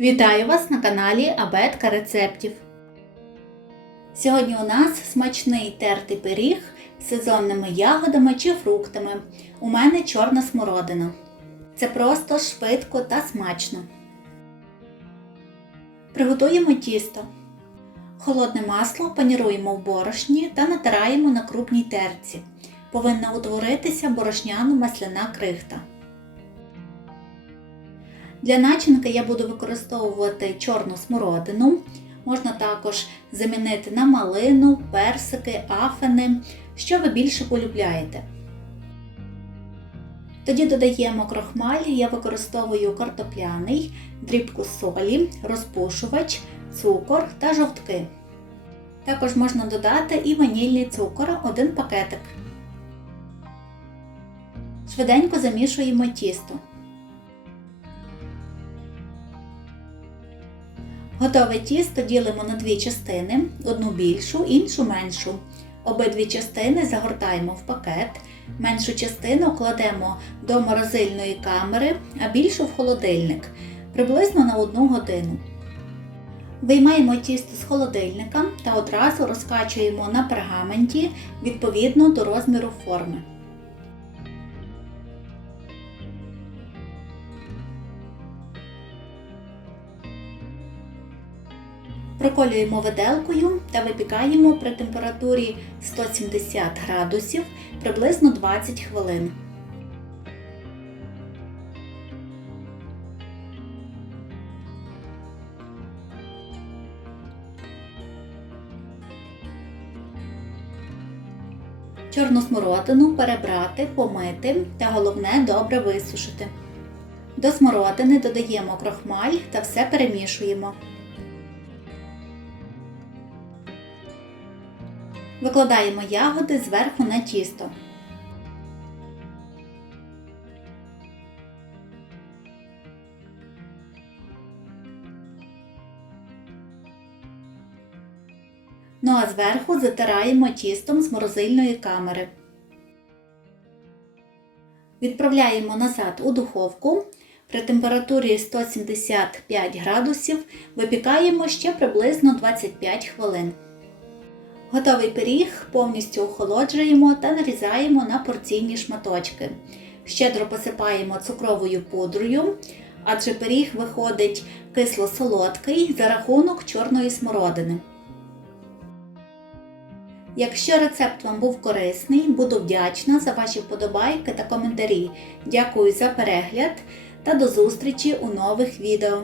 Вітаю вас на каналі Абетка рецептів. Сьогодні у нас смачний тертий пиріг з сезонними ягодами чи фруктами. У мене чорна смородина. Це просто швидко та смачно. Приготуємо тісто. Холодне масло паніруємо в борошні та натираємо на крупній терці. Повинна утворитися борошняно-масляна крихта. Для начинки я буду використовувати чорну смородину. Можна також замінити на малину, персики, афини, що ви більше полюбляєте. Тоді додаємо крохмаль, я використовую картопляний, дрібку солі, розпушувач, цукор та жовтки. Також можна додати і ванільний цукор, один пакетик. Швиденько замішуємо тісто. Готове тісто ділимо на дві частини, одну більшу, іншу меншу. Обидві частини загортаємо в пакет, меншу частину кладемо до морозильної камери, а більшу в холодильник приблизно на 1 годину. Виймаємо тісто з холодильника та одразу розкачуємо на пергаменті відповідно до розміру форми. Проколюємо виделкою та випікаємо при температурі 170 градусів приблизно 20 хвилин. Чорну смородину перебрати, помити та головне добре висушити. До смородини додаємо крохмаль та все перемішуємо. Викладаємо ягоди зверху на тісто. Ну а зверху затираємо тістом з морозильної камери. Відправляємо назад у духовку. При температурі 175 градусів випікаємо ще приблизно 25 хвилин. Готовий пиріг повністю охолоджуємо та нарізаємо на порційні шматочки. Щедро посипаємо цукровою пудрою, адже пиріг виходить кисло-солодкий за рахунок чорної смородини. Якщо рецепт вам був корисний, буду вдячна за ваші вподобайки та коментарі. Дякую за перегляд та до зустрічі у нових відео.